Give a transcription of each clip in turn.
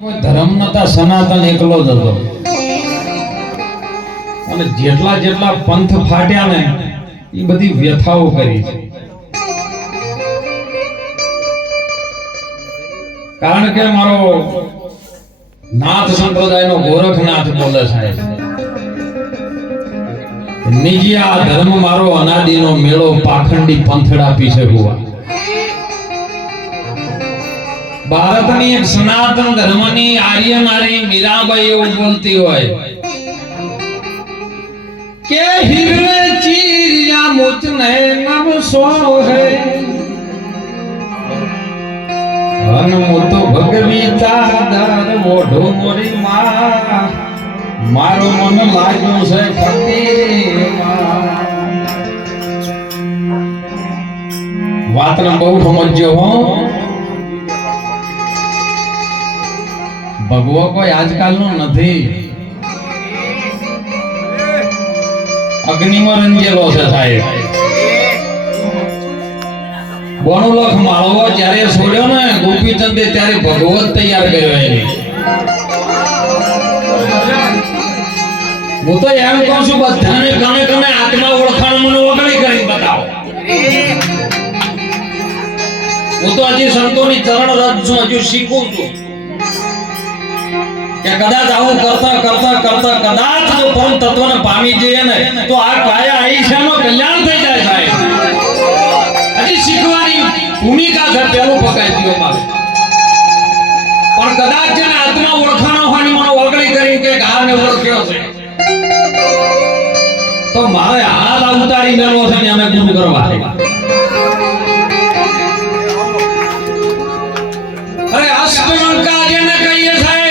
કોઈ ધર્મ નતા, સનાતન એકલો જ હતો. અને જેટલા જેટલા પંથ ફાટ્યા ને એ બધી વ્યથાઓ કરી છે. કારણ કે મારો નાથ સંપ્રદાયનો ગોરખનાથ બોલે સાહેબ, નિજી આ ધર્મ મારો અનાદિનો મેળો પાખંડી પંથડા પીછે હુआ. ભારતની એક સનાતન ધર્મની આર્ય નારી મીરાબાઈ એવું બોલતી હોય કે હિરણે ચીરિયા મુચને નવ સોહે હન મોતો ભગવી તાદર મોઢો મોરી માં મારો મન લાગ્યો છે ફકીરમાં. વાતને બહુ સમજ્યો હો. ભગવો કોઈ આજકાલનો નથી, અગ્નિમાં રંજેલો છે સાહેબ. બોણુલખ માળવો જ્યારે છોડ્યો ને ગોપીચંદે ત્યારે ભગવત તૈયાર કર્યો એને. હું તો એમ કહું છું બધાને કને કને આત્મા ઓળખાણ મને ઓગળી કરી બતાવો. હું તો હજી સંતોની ચરણ રજ છું, હજુ શીખું છું કે કદાચ આવું કરતા કરતા કરતા કદાચ જો પરમ તત્વને પામી જઈએ ને તો આ કાયા આઈશાનું કલ્યાણ થઈ જાય સાહેબ. હજી શીખવાની ભૂમિકા છે, પેલું પકાઈ દીધો મારે. પણ કદાચ જેને આત્મા ઓળખાણો હોવાની મને ઓગળી કરી કે ગાને ઓળખ્યો છે તો મારે હાથ ઉતારી મેળવો છે ને અમે ગુરુ કરવા. અરે અષ્ટલંકા જેને કહીએ સાહેબ,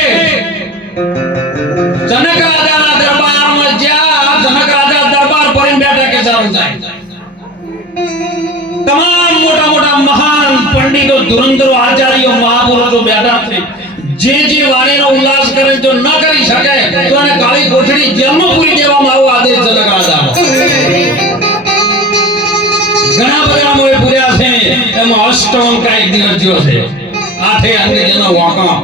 જનક રાજાના દરબારમાં જ્યાં જનક રાજા દરબાર પર બેઠા કે સારું થાય. તમામ મોટા મોટા મહાન પંડિતો, ધુરંધરો, આચાર્યો, મહાપુરુષો બેઠા છે. જે વાણીનો ઉલ્લાસ કરે જો ન કરી શકે તો એને કાળી કોઠડી જેલમાં પૂરી દેવામાં આવો આદેશ જનક રાજાનો. ઘણા બધા મોય પૂર્યા છે, એમાં અષ્ટવંકા એક દિવસ જ્યો છે. આઠે અંગે જેનો વાંકા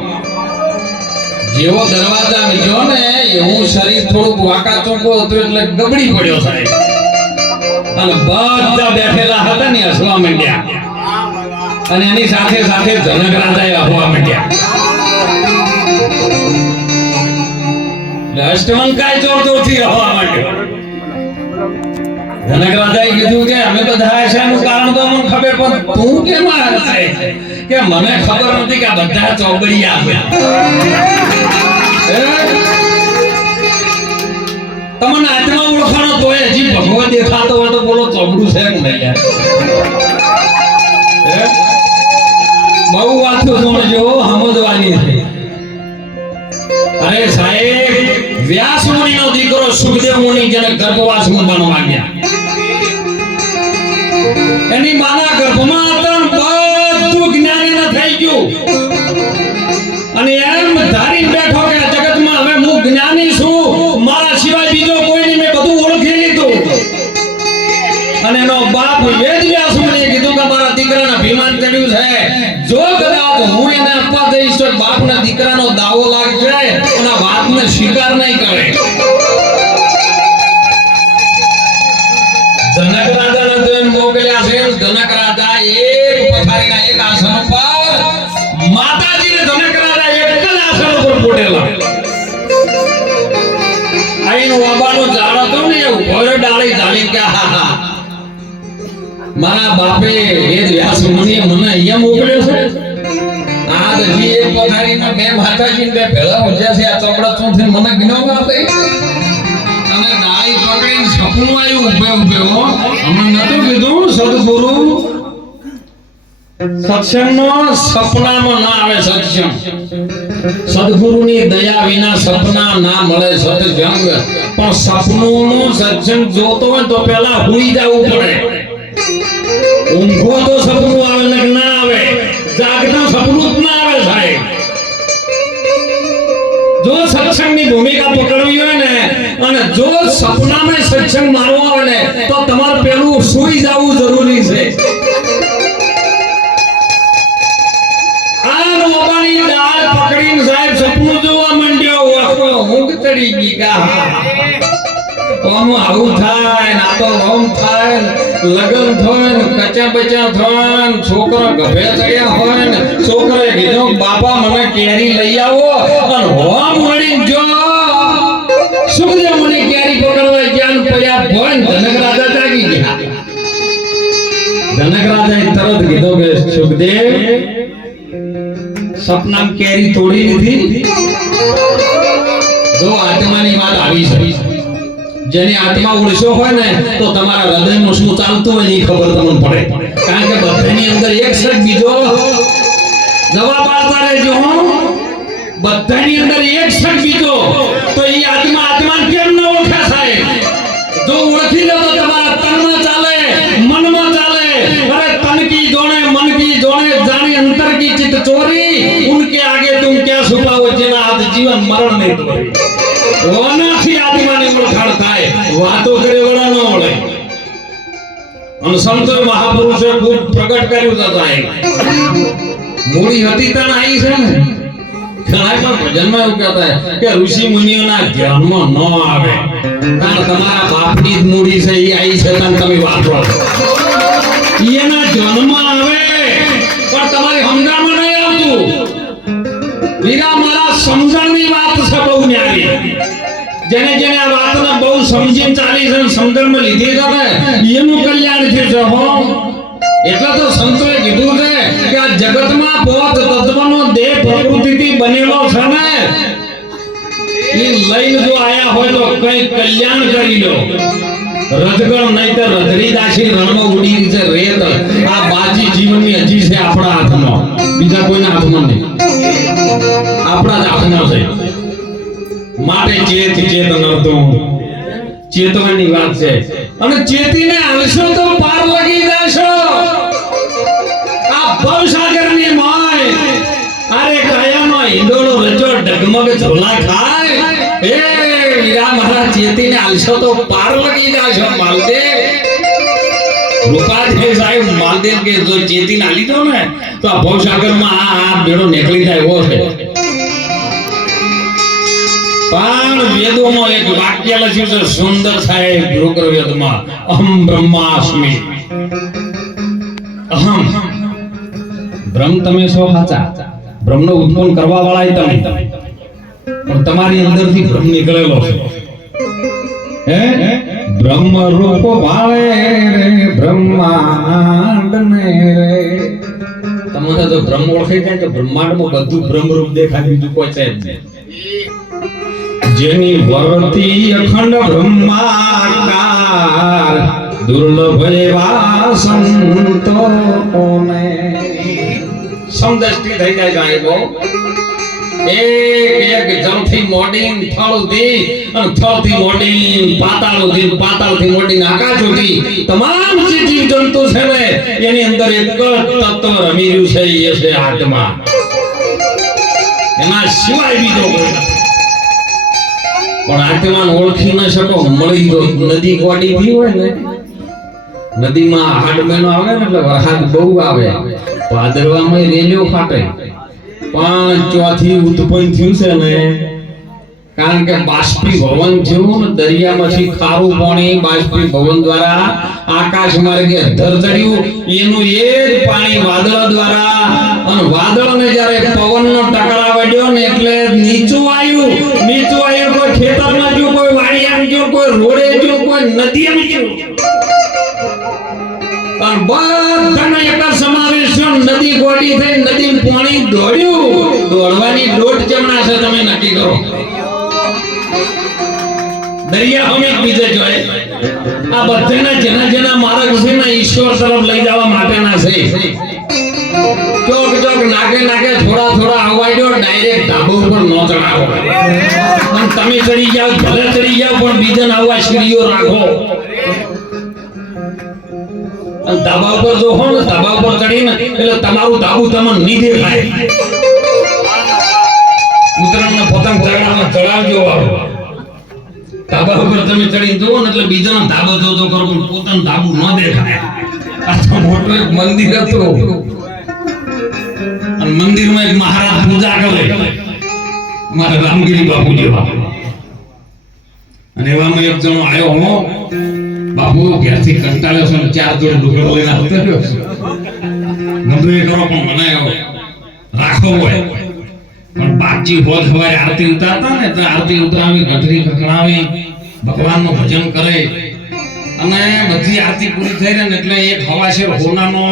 જેવો દરવાજા મીઠો ને એવું શરીર થોડુંક વાંકા ચોંકો હતું એટલે ગબડી પડ્યો સાહેબ. અને બધા બેઠેલા હતા ને હસવા માંડ્યા અને એની સાથે સાથે જનક રાજાએ હસવા માંડ્યા. અષ્ટવંકાએ જોર જોરથી હસવા માંડ્યો. જનક રાજાએ કીધું કે અમે તો થાય છે એનું કારણ તો મને ખબર, પણ તું કેમ હસે કે મને ખબર નથી કે આ બધા ચોગડિયા છે. તમને આત્મા ઓળખાણો તોય હજી ભગવાન દેખાતો હોય તો બોલો ચોગડું છે કે નહીં? બહુ વાતો સમજો, સમજવાની છે. અરે સાહેબ, વ્યાસ મુનિનો દીકરો સુખદેવ મુનિ જેને ગર્ભવાસમાં બનવા ગયા, એની માના ગર્ભમાં હતા બધું જ્ઞાની ન થઈ ગયું અને એમ ધારી બેઠો કે જગતમાં હવે હું જ્ઞાની છું, મારા સિવાય બીજો કોઈ નહીં, મેં બધું ઓળખી લીધું. અને એનો બાપ વેદ વ્યાસ મુનિએ કીધું કે મારા દીકરાને અભિમાન કર્યું છે, જો કદાચ હું એને આપવા દઈશ તો બાપના દીકરાનો દાવો લાગશે અને વાતને સ્વીકાર નહીં કરે. જનક રાજાને તો એમ મોકલ્યા છે. જનક રાજા એક પથારીના એક આસન ઉપર, માતાજીને જનક રાજા એક જ આસન ઉપર પોટેલા. આઈનો વાબાનો ઝાડ હતો ને એ ઉભો ડાળી ઝાલી કે હા હા મારા બાપે વેદ વ્યાસ મુનિએ મને અહીંયા મોકલ્યો છે. આ હજી એક પથારીમાં બે માતાજીને બે ભેળા ઉજ્યા છે. આ ચોપડા ચોથી મને ગિનોમાં આપે અને ડાળી પકડીને સપનું આવ્યું ઉભે ઉભે. અમે નતું કીધું સદગુરુ સત્સંગનો સપનામાં ના આવે. સત્સંગ સદગુરુની દયા વિના સપના ના મળે. સત્સંગ પણ સપનોનો સત્સંગ જોતો હોય તો પહેલા હુઈ જવું પડે. ઊંઘો તો સપનું આવે ને ના આવે, જાગતા સપનું જ ના આવે સાહેબ. જો સત્સંગની ભૂમિકા પકડવી હોય ને અને જો સપનામાં સત્સંગ મારવો હોય ને તો તમારે પેલું સુઈ જવું જરૂરી છે. આ રોબાની દાળ પકડીને સાહેબ ચડી ગઈ કા ઓમ આવું થાય ના તો ઓમ થાય લગન થાય કચા બચા થાય છોકરો ગભે ચડ્યા હોય ને છોકરાએ કીધું બાપા મને કેરી લઈ આવો અને હોમ વળી જો સુખદેવ મને કેરી પકડવા જ્ઞાન પડ્યા ભોન જનક રાજા જાગી ગયા જનક રાજાએ તરત કીધું કે સુખદેવ સપનામ કેરી તોડી લીધી જો આત્માની વાત આવી છે જેની આત્મા ઉડશો હોય ને તો તમારા હૃદયમાં શું ચાલતું હોય એ ખબર તમને પડે કારણ કે બધાની અંદર એક સર બીજો જવાબ આપતા રહેજો બધાની અંદર એક સર બીજો તો એ આત્મા આત્માને કેમ ન ઓળખે સાહેબ જો ઓળખી લો તો તમારા તનમાં ચાલે મનમાં ચાલે અરે તન કી જોણે મન કી જોણે જાने अंतर की चित चोरी उनके आगे तुम क्या छुपाओ જેના હાથ જીવન મરણ નહીં તોરી ઓનાથી આત્માની ઓળખાણ થાય વાતો કરે વડા ન મળે અને સંતો મહાપુરુષે ખૂબ પ્રગટ કર્યું છે સાહેબ મૂડી હતી તણ આવી છે ને ઘણા પણ ભજનમાં એવું કહેતા કે ઋષિ મુનિઓના ધ્યાનમાં ન આવે કારણ તમારા બાપની જ મૂડી છે એ આવી છે તમે વાપરો એના ધ્યાનમાં આવે પણ તમારી સમજણમાં નહીં આવતું વીરા મારા સમજણની વાત છે બહુ ન્યારી જેને જેને આ વાતને બહુ સમજીને ચાલી છે સમજણમાં લીધી છે ને એનું કલ્યાણ થયું છે હો એટલે તો સંતોએ કીધું છે કે આ જગતમાં પોત તત્વનો દેહ પ્રકૃતિથી બનેલો છે ને એ લઈને જો આયા હોય તો કઈ કલ્યાણ કરી લો રજગણ નહીં તો રધરી દાસી રણમાં ઉડી છે રેત આ બાજી જીવનની હજી છે આપણા હાથમાં બીજા કોઈના હાથમાં નહીં આપણા જ હાથમાં છે માટે ચેત નરતો ચેતવાની વાત છે અને ચેતીને આવશો તો પાર લગી જશો આ ભવસાગરની માય અરે કયાનો ઈંડોળો રચો ડગમગ ઝોલા ખાય એ વીરા મારા ચેતીને આવશો તો પાર લગી જશો માલદેવ રૂપાદેવ સાહેબ માલદેવ કે જો ચેતીને આલી દો ને તો આ ભવસાગરમાં આ બેડો નીકળી જાય એવો છે પણ વેદોમાં એક વાક્ય લખ્યું છે સુંદર સાહેબ રુદ્રવેદમાં અહમ બ્રહ્માસ્મિ અહમ બ્રહ્મ તમે છો સાચા બ્રહ્મનો ઉત્પન્ન કરવા વાળા તમે પણ તમારી અંદરથી બ્રહ્મ નીકળેલો છે હે બ્રહ્મ રૂપ ભાવે રે બ્રહ્માંડ ને રે તમને તો બ્રહ્મ ઓળખાઈ જાય તો બ્રહ્માંડમાં બધું બ્રહ્મ રૂપ દેખાય બીજું કોઈ છે જ નહીં જેની વર્તી અખંડ બ્રહ્માકાર દુર્લભ એવા સંતોને સમદષ્ટિ થઈ જાય સાહેબો એક જળથી મોડીન થળ સુધી અને થળથી મોડીન પાતાળ સુધી પાતાળથી મોડીન આકાશ સુધી તમામ જે જીવ જંતુ છે ને એની અંદર એક જ તત્વ રમી રહ્યું છે એ છે આત્મા એના સિવાય બીજો કોઈ નથી પણ આત્માને ઓળખી ન શકો મળી ગયો નદી ગોડી થી હોય ને નદીમાં હાડ મહિનો આવે ને એટલે વરસાદ બહુ આવે ભાદરવામાં રેલ્યો ફાટે પણ ચોથી ઉત્પન્ન થયું છે ને કારણ કે બાષ્પીભવન થયું ને દરિયામાંથી ખારું પાણી બાષ્પીભવન દ્વારા આકાશ માર્ગે ધર ચડ્યું એનું એ જ પાણી વાદળ દ્વારા અને વાદળને જ્યારે પવનનો ટકરા વાગ્યો ને એટલે નીચું આવ્યું કોઈ ખેતરમાં ગયું કોઈ વાડિયામાં ગયું કોઈ રોડે ગયું કોઈ નદીમાં ગયું પણ બધાનો એક જ સમાવેશ છે નદી ગોડી થઈ નદી પાણી દોડવાની દોડ જમણા છે તમે નક્કી કરો દરિયા હમે બીજે જોય આ બધાના જેના માર્ગ છે ને ઈશ્વર તરફ લઈ જવા માટેના છે ચોક નાકે થોડા અવાજો ડાયરેક્ટ ધાબા ઉપર ન ચડાવો અને તમે ચડી જાવ ભલે ચડી જાવ પણ બીજાને આવા સીડીઓ રાખો અને ધાબા ઉપર જો હો ને ધાબા ઉપર ચડીને એટલે તમારું ધાબુ તમને નહીં દેખાય ઉતરાણના પતંગ ચડાવજો આવો ધાબા ઉપર તમે ચડી જુઓ ને એટલે બીજાનો ધાબો જોતો કરો પણ પોતાનું ધાબુ ન દેખાય આ તો મોટું એક મંદિર હતું અને મંદિરમાં એક મહારાજ પૂજા કરે મારા રામગીરી બાપુ જેવા અને એવામાં એક જણો આવ્યો હો બાપુ ઘેરથી કંટાળ્યો છે ને 4 જોડે ડુકડો લઈને આવતો રહ્યો છે. ગમે એ કરો પણ મને રાખો હોય. પણ બાપજી હોજ હવારે આરતી ઉતારતા ને તો આરતી ઉતરાવી ગઢરી ખખડાવી ભગવાનનું ભજન કરે અને બધી આરતી પૂરી થઈ ને એટલે એક હવાશેર હોનાનો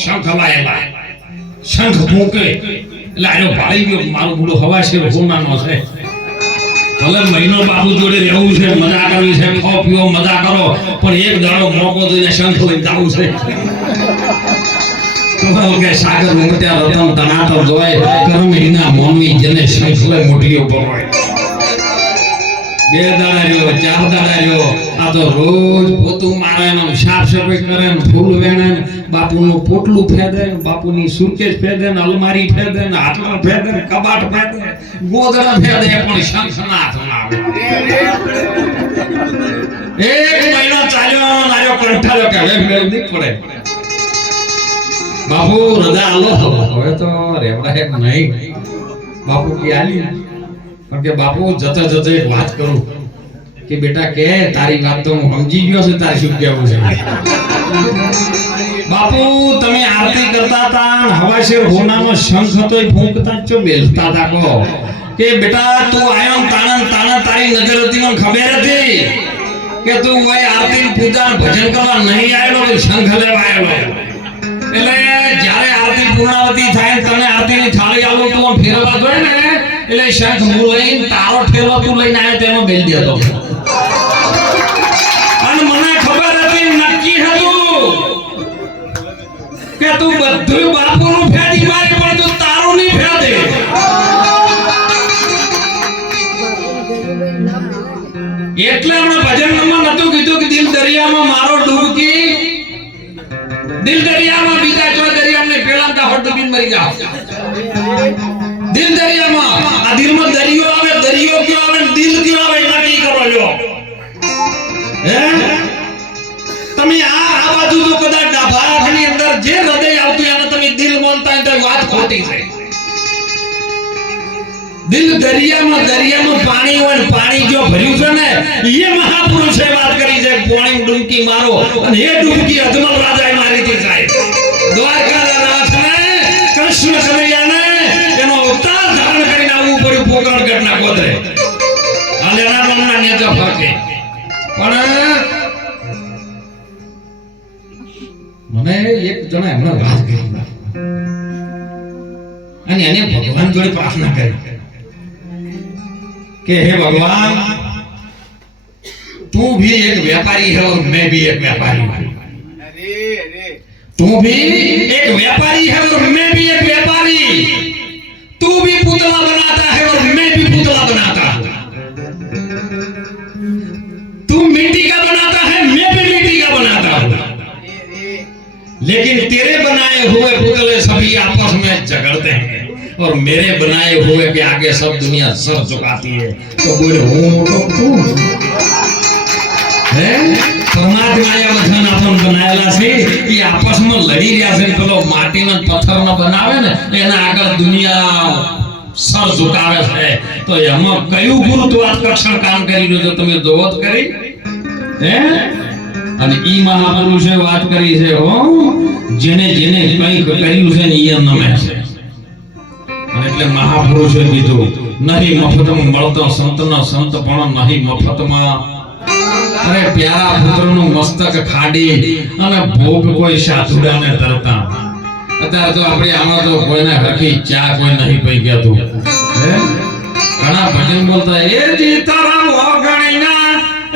શંખ હલાયેલા શંખ ફૂંકે એટલે આયો ભાળી ગયો મારું બુડો હવાશેર હોનાનો છે. ભલે મહિનો બાપુ જોડે રહેવું છે મજા કરવી છે ખાઓ પીઓ મજા કરો પણ એક દાડો મોકો દઈને શંખ લઈને જવું છે. તો કે સાગર ઉમટ્યા રતન તણાતો જોય કર્મ હિના મોનવી જેને શંખ લઈ મોટી ઉપર હોય. 2 દાડા રહ્યો 4 દાડા રહ્યો આ તો રોજ પોતું મારે ને સાફ સફાઈ કરે ને ફૂલ વેણે ને બાપુનું પોટલું ફેદે ને બાપુની સુરકેસ ફેદે ને અલમારી ફેદે ને આટલા ફેદે ને કબાટ ફેદે ગોદડા ફેદે પણ શંખ ના હાથમાં આવે. એક મહિનો ચાલ્યો નાયો કંઠાળ્યો કે હવે મેળ નહીં પડે. બાપુ રજા આલો હવે તો રેવડા એક નહીં. બાપુ કે આલી પણ કે બાપુ જતા જતા એક વાત કરું કે બેટા કે તારી વાત તો હું સમજી ગયો છું તારી શું કહેવું છે. બાપુ તમે આરતી કરતા હતા હવાશેર હોનાનો શંખ હતો એ ફૂંકતા છો બેલતા હતા કહો કે બેટા તું આયો તાણા તાણા તારી નજર હતી મને ખબર હતી કે તું ઓય આરતી પૂજા ભજન કરવા નહીં આવેલો શંખ લેવા આવેલો. એટલે જ્યારે આરતી પૂર્ણાવતી થાય તને આરતીની થાળી આલો તો ફેરવા જોઈએ ને એટલે શંખ હું લઈને તારો ઠેલો તું લઈને આવ્યો તેમાં બેલ દેતો. અને મને ખબર હતી નક્કી હતું કે તું બધું બાપુનું ફેડી મારી પણ તું તારું નહીં ફેદે. એટલે હમણાં ભજનમાં નતું કીધું કે દિલ દરિયામાં મારો ડૂબકી દિલ દરિયામાં બીજા જો દરિયામાં પેલા તા હોટ ડૂબીને મરી જાવ. દિલ દરિયામાં આ દિલમાં દરિયો આવે દરિયો કયો આવે દિલ કયો આવે નક્કી કરો લ્યો. હે તમે આ બાજુ તો કદાચ ડાભાની અંદર જે હૃદય આવતું એને તમે દિલ માનતા હોય તો વાત ખોટી છે. દિલ દરિયામાં પાણી હોય ને પાણી જો ભર્યું છે ને એ મહાપુરુષે વાત કરી છે પાણી ડૂબકી મારો અને એ ડૂબકી અજમલ રાજાએ મારી હતી સાહેબ. દ્વારકાના નાથને કૃષ્ણ કનૈયાને એનો અવતાર ધારણ કરીને આવવું પડ્યું પોકરણગઢના ગોદરે. અને એના નામના નેજા ફરકે પણ મને એક જણા એમણે વાત કરી અને એને ભગવાન જોડે પ્રાર્થના કરી कि हे भगवान तू भी एक व्यापारी है और मैं भी एक व्यापारी हूं. तू भी एक व्यापारी है और मैं भी एक व्यापारी. तू भी पुतला बनाता है और मैं भी पुतला बनाता हूं. तू मिट्टी का बनाता है मैं भी मिट्टी का बनाता हूं. लेकिन तेरे बनाए हुए पुतले सभी आपस में झगड़ते हैं और मेरे बनाए हुए के आगे सब दुनिया सर झुकाती है. तो बोले हूं तो तू है परमात्माએ વચન આપણ બનાયેલા છે કે આપસમાં લડી રહ્યા છે. પેલો માટીનો પથ્થરનો બનાવે ને એના આગળ દુનિયા સર ઝુકાવે છે. તો એમાં કયું ગુરુત્વાકર્ષણ કામ કરી રહ્યું છે તમે જોવો જ કરી. હે અને ઈ મહાપુરુષે વાત કરી છે હો જેને જેને કંઈક કર્યું છે ને ઈ નમે છે. એટલે મહાપુરુષે કીધું નહીં મફતમાં મળતો સંતનો સંત પણ નહીં મફતમાં. અરે પ્યારા પુત્રનું મસ્તક ખાડી અને ભોગ કોઈ સાધુડાને ધરતા. અત્યારે તો આપણે આમાં તો કોઈને હરખી ચા કોઈ નહીં પઈ ગયા તું. ઘણા ભજન બોલતા એ જીતારામ ઓગણીના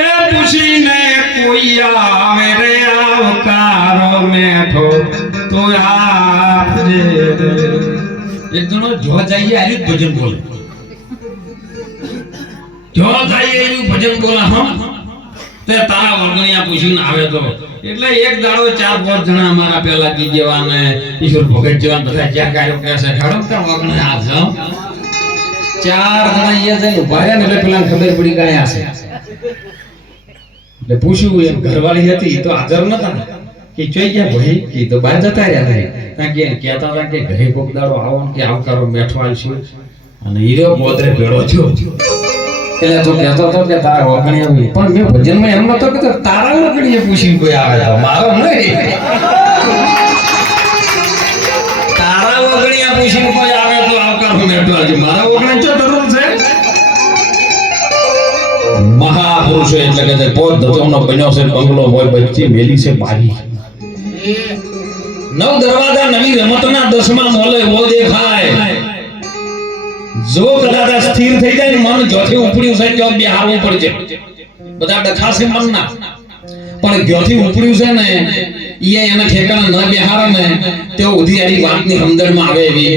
એ પૂછીને કોઈ આવે રે આવકારો મેઠો તો આપજે. એક જણો જો જઈએ આર્યું ભજન બોલે જો જઈએ એનું ભજન બોલે હા તે તારા વર્ગણિયા પૂછીને આવે તો. એટલે એક દાડો 4-5 જણા અમારા પેલા કી જેવાને ઈશ્વર ભગત જેવા બધા જ્યાં કાર્યો કહે છે ખાડો તા વર્ગણે આ જાવ 4 જણા એ જઈને ઉભા રહ્યા ને એટલે પેલા ખબર પડી ગયા હશે. એટલે પૂછ્યું એમ ઘરવાળી હતી એ તો હાજર નતા કે જોઈ ગયા ભાઈ કે તો બહાર જતા રહ્યા હતા કે કહેતા હતા કે ઘરે કોક દાડો આવો કે આવકારો મેઠવાલ છે અને હીરો ગોદરે ભેળો થયો. એટલે તો કહેતો હતો કે તારા વગણી આવી, પણ મેં ભજનમાં એમ નતો કે તારા વગણીએ પૂછીને કોઈ આવે તો મારો નહીં, તારા વગણીએ પૂછીને કોઈ આવે તો આવકાર મેળવો, મારા વગણી ચો જરૂર છે? મહાપુરુષો એટલે કે પોત ધતોનો બન્યો છે બંગલો હોય, બચ્ચી મેલી છે બારી, નવ દરવાજા નવી રમતના દસમા મોલે વો દેખાય, જો કદાચ સ્થિર થઈ જાય મન જોથી ઉપડ્યું છે તો બેહારવું પડશે, બધા ડખાશે મનના, પણ જોથી ઉપડ્યું છે ને ઈ એને ઠેકાણા ન બેહારે ને તેઓ ઉધિયારી વાતની સમજણમાં આવે એવી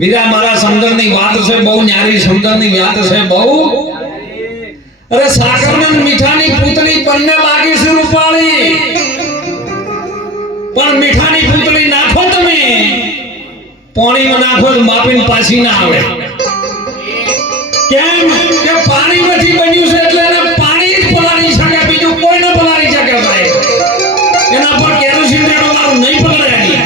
વીરા મારા સમજણની વાત છે, બહુ ન્યારી સમજણની વાત છે બહુ. અરે સાકરના મીઠાની પૂતળી બંને લાગી છે રૂપાળી, પણ મીઠાની પૂતળી નાખો તમે પાણીમાં નાખો તો માપીને પાછી ના આવે, કેમ કે પાણીમાંથી બન્યું છે એટલે એને પાણી જ પલાળી શકે, બીજું કોઈ ન પલાળી શકે ભાઈ, એના પર કેરોસીન રેડો મારું નહીં પકડાય,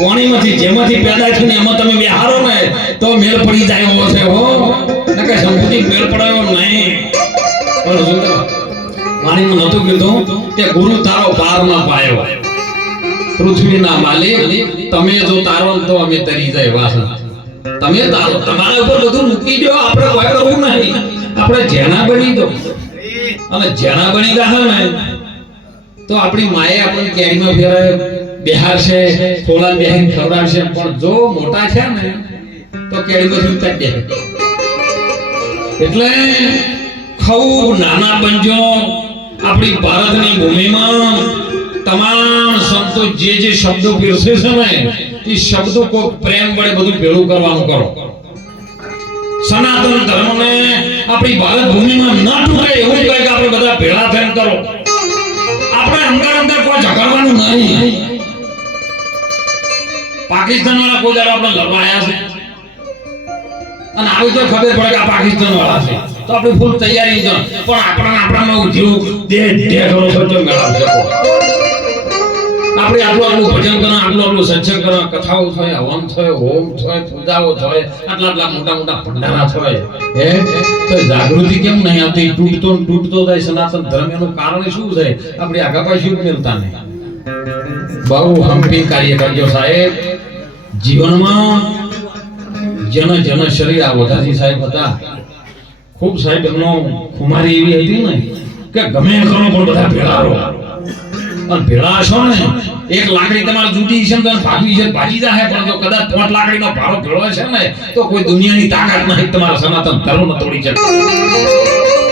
પાણીમાંથી જેમાંથી પેદા થયું એમાં તમે બેહારો ને તો મેળ પડી જાય એવો છે હો, નકે સંપૂર્ણ મેળ પડાયો નહીં. પણ શું વાણીમાં નતું કીધું કે ગુરુ તારો પાર ના પાયો, પૃથ્વીના માલિક તમે જો તારો તો અમે તરી જાય વાસણ, તમે તારો, તમારા ઉપર બધું મૂકી દો, આપણે કોઈ કરવું નહીં, આપણે જેના બની દો, અને જેના બની ગયા ને તો આપણી માએ આપણને કેરીમાં ફેરાય બેહારશે, થોડા બેહીને ખવડાવશે, પણ જો મોટા છે ને તો કેરીમાં બેહે, એટલે ખૂબ નાના બનજો. આપણી ભારતની ભૂમિમાં તમામ સંતો જે જે શબ્દો પીરસે છે ને એ શબ્દો કોઈ પ્રેમ વડે બધું ભેળું કરવાનું કરો. સનાતન ધર્મને આપણી ભારત ભૂમિમાં ન તૂટે એવું કહે કે આપણે બધા ભેળા થઈને કરો. આપણે અંદર અંદર કોઈ ઝઘડવાનું નહીં. પાકિસ્તાન વાળા કોઈ દાડો આપણે લડવા આવ્યા છે અને આવી તો ખબર પડે કે આ પાકિસ્તાન વાળા છે તો આપણે ફૂલ તૈયારી છે, પણ આપણામાં જીવ દે કરો છો તો મેળાવ શકો. આપણે આટલું ભજન કરો, આટલું સત્સંગ કરો, કથાઓ થાય, હવન થાય, હોમ થાય, પૂજાઓ થાય, આટલા મોટા ભંડારા થાય, હે તો જાગૃતિ કેમ નહીં આવતી? તૂટતો જાય સનાતન ધર્મ. એનું કારણ શું છે? આપણે આગા પાછું મેળતા નહીં. બહુ હંપી કાર્ય કરજો સાહેબ. જીવનમાં જન શરીર આ વધાજી સાહેબ હતા, ખૂબ સાહેબ એમનો ખુમારી એવી હતી ને કે ગમે કરો પણ બધા ભેળા રહો, અને ભેળા છો ને એક લાકડી તમારે જુદી છે તો ભાગી છે ભાજી જાય, પણ જો કદાચ 5 લાકડીનો ભારો ભેળો છે ને તો કોઈ દુનિયાની તાકાત નહીં તમારા સનાતન ધર્મ તોડી શકે.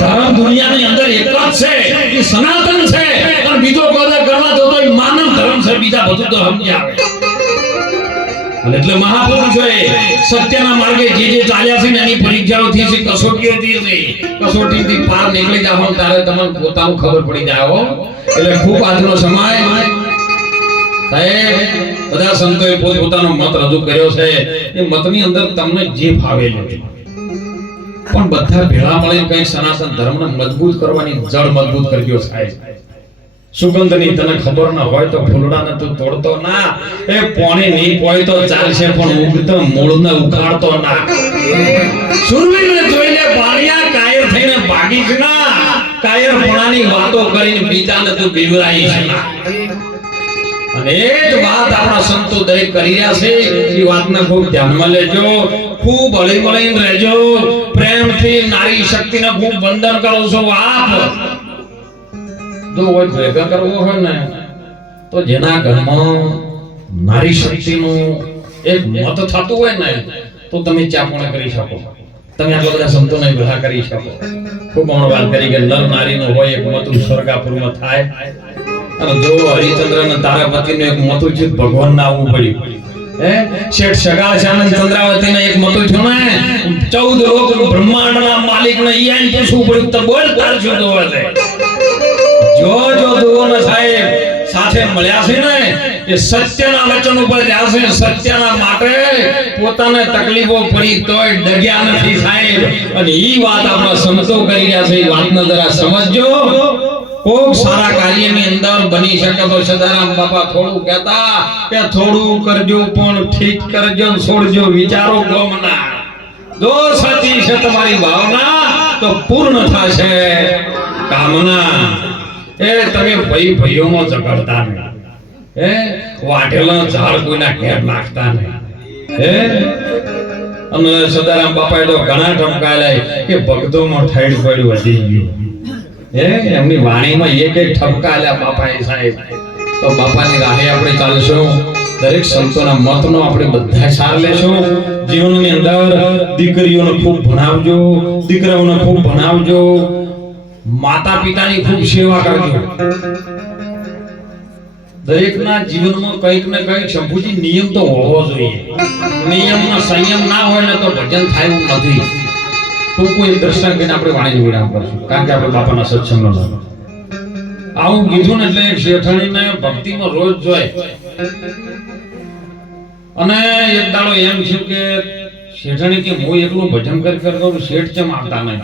ધર્મ દુનિયાની અંદર એક જ છે, એ સનાતન છે, અને બીજો કોઈ કરવા તો માનવ ધર્મ છે, બીજા બધું તો સમજી આવે. એટલે મહાપુરુષોએ સત્યના માર્ગે જે ચાલ્યા છે ને એની પરીક્ષાઓ થઈ છે, કસોટીઓ થઈ છે, કસોટીથી પાર નીકળી જાવ ત્યારે તમને પોતાનું ખબર પડી જાય. એટલે ખૂબ આજનો સમય સાહેબ બધા સંતોએ પોતાનો મત રજૂ કર્યો છે, એ મતની અંદર તમને જે ફાવે છે, પણ બધા ભેળા મળીને કંઈક સનાતન ધર્મને મજબૂત કરવાની જળ મજબૂત કરજો સાહેબ. સુગંધની તને ખબર ન હોય તો ફૂલડાને તું તોડતો ના, એ પાણી નહીં પોય તો ચાલશે પણ ઉગતો મૂળને ઉખાડતો ના. સુરવીરને જોઈને બાળિયા કાયર થઈને ભાગીશ ના, કાયરપણાની વાતો કરીને બીજાને તું બીવરાઈશ ના. અને એ જ વાત આપણા સંતો દરેક કરી રહ્યા છે, એ વાતને ખૂબ ધ્યાનમાં લેજો, ખૂબ હળી મળીને રહેજો, પ્રેમથી નારી શક્તિને ખૂબ વંદન કરો છો આપ. જો કોઈ ભેગા કરવો હોય ને તો જેના ઘરમાં નારી શક્તિનું એક મત થતું હોય ને તો તમે ચાપણા કરી શકો, તમે આટલા બધા સંતોને ભેગા કરી શકો. ખૂબ વાત કરી કે નર નારીનું હોય એક મતું સ્વર્ગાપુરમાં થાય, અને જો હરિચંદ્ર ને તારાપતિનું એક મતું છે ભગવાન ના આવવું પડ્યું, હે શેઠ સગા આનંદ ચંદ્રાવતી ને એક મતું થયું ને 14 લોક બ્રહ્માંડના માલિક ને ઈયાન પૂછવું પડ્યું તો બોલ તાર શું જોવા છે. જો દુઓને સાહેબ સાથે મળ્યા છે ને એ સત્યના વચન ઉપર રહ્યા છે, સત્યના માટે પોતાને તકલીફો પડી તોય ડગ્યા નથી સાહેબ. અને ઈ વાત આપણા સંતો કરી રહ્યા છે, એ વાતને જરા સમજજો. કોક સારા કાર્યની અંદર બની શકે તો સદારામ બાપા થોડું કહેતા કે થોડું કરજો પણ ઠીક કરજો, છોડજો વિચારો ગમના. જો સાચી છે તમારી ભાવના તો પૂર્ણ થશે કામના. એ તમે ભાઈ ભાઈઓમાં ઝઘડતા નહીં, હે વાઢેલા ઝાડ કોઈના ઘેર નાખતા નહીં, હે અને સદારામ બાપાએ તો ઘણા ઠપકાયા કે ભક્તોમાં ઠેડ પડ્યું વધી ગયું, હે એમની વાણીમાં એક એક ઠપકા આલ્યા બાપાએ સાહેબ. તો બાપાની રાહે આપણે ચાલશું, દરેક સંતોના મતનો આપણે બધા સાર લેશું. જીવનની અંદર દીકરીઓને ખૂબ ભણાવજો, દીકરાઓને ખૂબ ભણાવજો, માતા પિતાની ખૂબ સેવા કરજો. દરેકના જીવનમાં કંઈક ને કંઈક શંભુજી નિયમ તો હોવો જોઈએ. નિયમનો સંયમ ના હોય ને તો ભજન થાય એવું નથી. ટૂંકું એક દ્રષ્ટાંત કરીને આપણે વાણીનો વિરામ કરશું, કારણ કે આપણે બાપાના સત્સંગનો નામ આવું કીધું ને એટલે એક શેઠાણીને ભક્તિમાં રોજ જોય અને એક દાડો એમ છે કે શેઠાણી કે હું એકલું ભજન કરી કરું, શેઠ ચમ આવતા નહીં.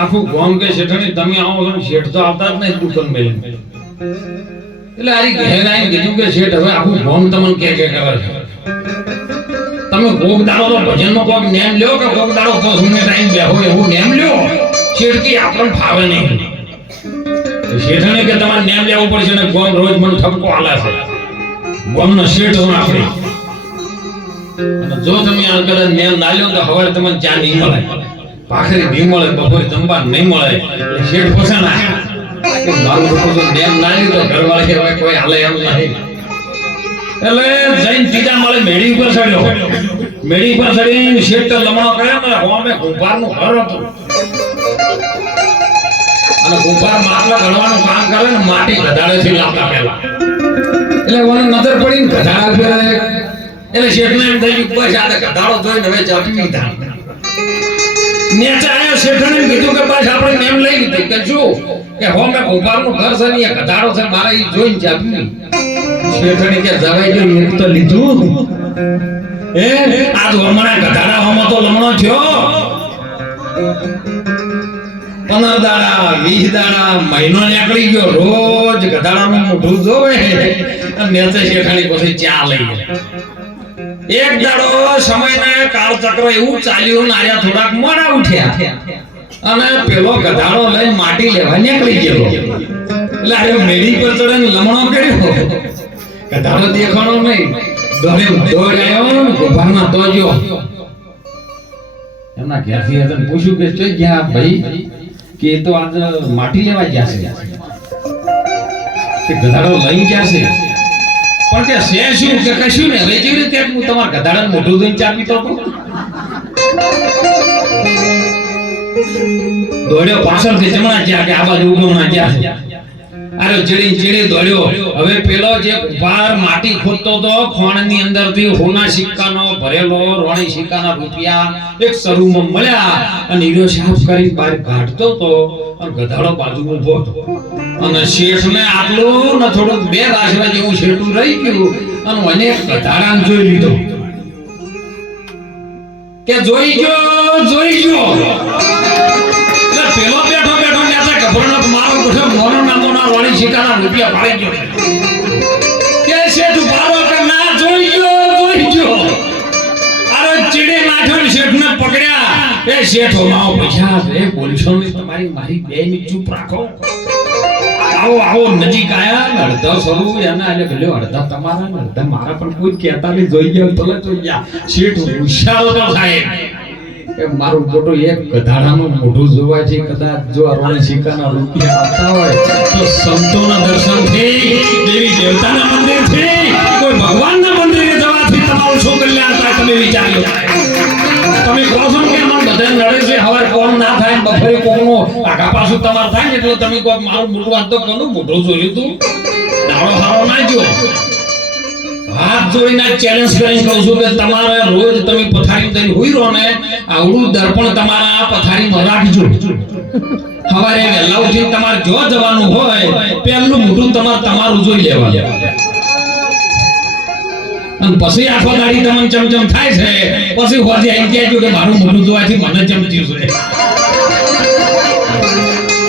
આખું ગામ કે શેઠાણી તમે આવો છો, શેઠ તો આવતા જ નહીં દુકાન મેં. એટલે આ ઘેર આવીને કીધું કે શેઠ હવે આખું ગામ તમને કે કરે છે, તમે કોક દાડો તો ભજનમાં કોક નેમ લ્યો કે કોક દાડો 5 મિનિટ આવીને બેહો એવું નેમ લ્યો. શેઠ કે આપણને ફાવે નહીં. શેઠાણી કે તમારે નેમ લેવું પડશે ને ગામ રોજ મને ઠપકો આલે છે. ગામનો શેઠ હું આપણે, અને જો તમે આ કદાચ નેમ ના લ્યો તો હવે તમને ચા નહીં મળે, ભાખરી નહીં મળે, બપોરે જમવા નહીં મળે. એટલે શેઠ પોસાણા કે મારું લોકો જો નેમ ના લ્યો તો ઘરવાળા કહેવાય કોઈ હાલે એમ નહીં. એટલે જઈને સીધા મળે મેડી ઉપર ચડ્યો. મેડી ઉપર ચડીને શેઠ તો લમણો કર્યો ને હોમે કુંભારનું ઘર હતું અને કુંભાર માટલા ઘડવાનું કામ કરે ને માટી ગધાડે છે લાવતા પહેલા. એટલે મને નજર પડી ને ગધાડા એટલે શેઠને એમ થઈ ગયું બસ આ ગધાડો જોઈને હવે ચાપી લીધા. નેચા આયા શેઠને કીધું કે બસ આપણે નેમ લઈ લીધું કે શું કે હોમે કુંભારનું ઘર છે ને એ ગધાડો છે મારે ઈ જોઈને ચાપી. શેઠને કે જવાઈ ગયું એક તો લીધું એ આજ હમણાં ગધાડા હોમો તો લમણો થયો. 15 દાડા 20 દાડા મહિનો નીકળી ગયો, રોજ ગધાડાનું મોઢું જોવે અને નેચે શેઠાણી પછી ચા લઈ. એક દાડો સમયને કાળચક્ર એવું ચાલ્યું, નાર્યા થોડાક મોડા ઉઠ્યા અને પેલો ગધાડો લઈ માટી લેવા નીકળી ગયો. એટલે આ મેડી પર ચડે ને લમણો કર્યો, ગધાડો દેખાણો નહીં. દોડ આવ્યો ને ગોભારમાં તો ગયો. એમના ઘેરથી હતા પૂછ્યું કે ચોઈ ગયા ભાઈ, કે તો આજ માટી લેવા ગયા છે, કે ગધાડો લઈ ગયા છે. પણ કે છે શું કે કશું ને હવે જેવી રીતે હું તમારા ગધાડાને મોઢું જોઈને ચાપી તો દોડ્યો પાછળથી જમણા ગયા કે આ બાજુ ઉગમણા ગયા છે. અરે ચીડી દોડ્યો. હવે પેલો જે કુંભાર માટી ખોદતો તો ખોણની અંદરથી હોના સિક્કાનો ભરેલો રોણી સિક્કાના રૂપિયા એક સરૂમાં મળ્યા અને હીરો સાફ કરી બહાર કાઢતો તો અને ગધાડો બાજુ ઊભો હતો અને શેઠને આટલું ને થોડુંક 2 રાશરા જેવું શેઠું રહી ગયું અને મને ગધાડાને જોઈ લીધો કે જોઈ ગયો. એટલે પેલો બેઠો નેતા ગભરાનો મારો ગોઠો મોનો નામોના રોણી સિક્કાના રૂપિયા પાડી ગયો કે શેઠ બારો કે ના જોઈ ગયો. અરે ચીડે નાઠો શેઠને પકડ્યા. એ શેઠો લાવો પૈસા એ બોલશો ને તમારી મારી 2 મિનિટ ચૂપ રાખો. આવો નજીક આયા અડધા સરું એના એટલે ભલે અડધા તમારા ને અડધા મારા, પણ કોઈ કહેતા નહીં જોઈ ગયા ભલે જોઈ ગયા. શેઠ હોશિયારો તો સાહેબ એ મારું મોટો એક ગધાડાનું મોઢું જોવા છે. કદાચ જો રોણી સિક્કાના રૂપિયા આવતા હોય તો સંતોના દર્શનથી, દેવી દેવતાના મંદિરથી, કોઈ ભગવાનના મંદિરે જવાથી તમારું શું કલ્યાણ થાય તમે વિચાર્યો. તમે કહો છો કે અમાર બધા લડે છે, હવે કોણ ના થાય, બફરે કોણનો આગા પાછું તમાર થાય એટલે તમે કહો મારું મોટું વાત તો કોનું મોઢું જોયું તું દાડો હારો ના જો. હાથ જોઈને ચેલેન્જ કરીને કહું છું કે તમારે રોજ તમે પથારી દઈને હોઈ રહો ને આવડું દર્પણ તમારા પથારીમાં રાખજો. સવારે વહેલા ઉઠીને તમારે જો જવાનું હોય પહેલું મોઢું તમારું જોઈ લેવાનું અને પછી આખો દાડી તમને ચમચમ થાય છે, પછી હોજે આઈ કહેજો કે મારું મોઢું જોવાથી મને ચમચ્યું છે.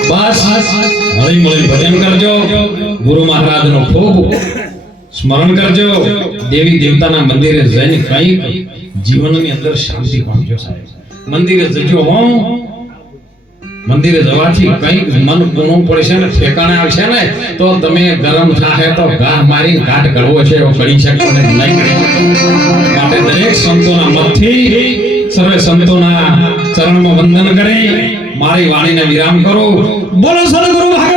બસ હળી મળી ભજન કરજો, ગુરુ મહારાજનો ખૂબ સ્મરણ કરજો, દેવી દેવતાના મંદિરે જઈને કંઈક જીવનની અંદર શાંતિ પામજો સાહેબ. મંદિરે જજો હો. મંદિરે જવાથી કંઈક મન ગુણું પડશે ને ઠેકાણે આવશે ને તો તમે ગરમ થાહે તો ગાહ મારીને ઘાટ કરવો છે એવો કરી શકશો ને નહીં કરી શકો. માટે દરેક સંતોના મતથી સર્વે સંતોના ચરણમાં વંદન કરી મારી વાણીને વિરામ કરો. બોલો સદગુરુ ભગવાન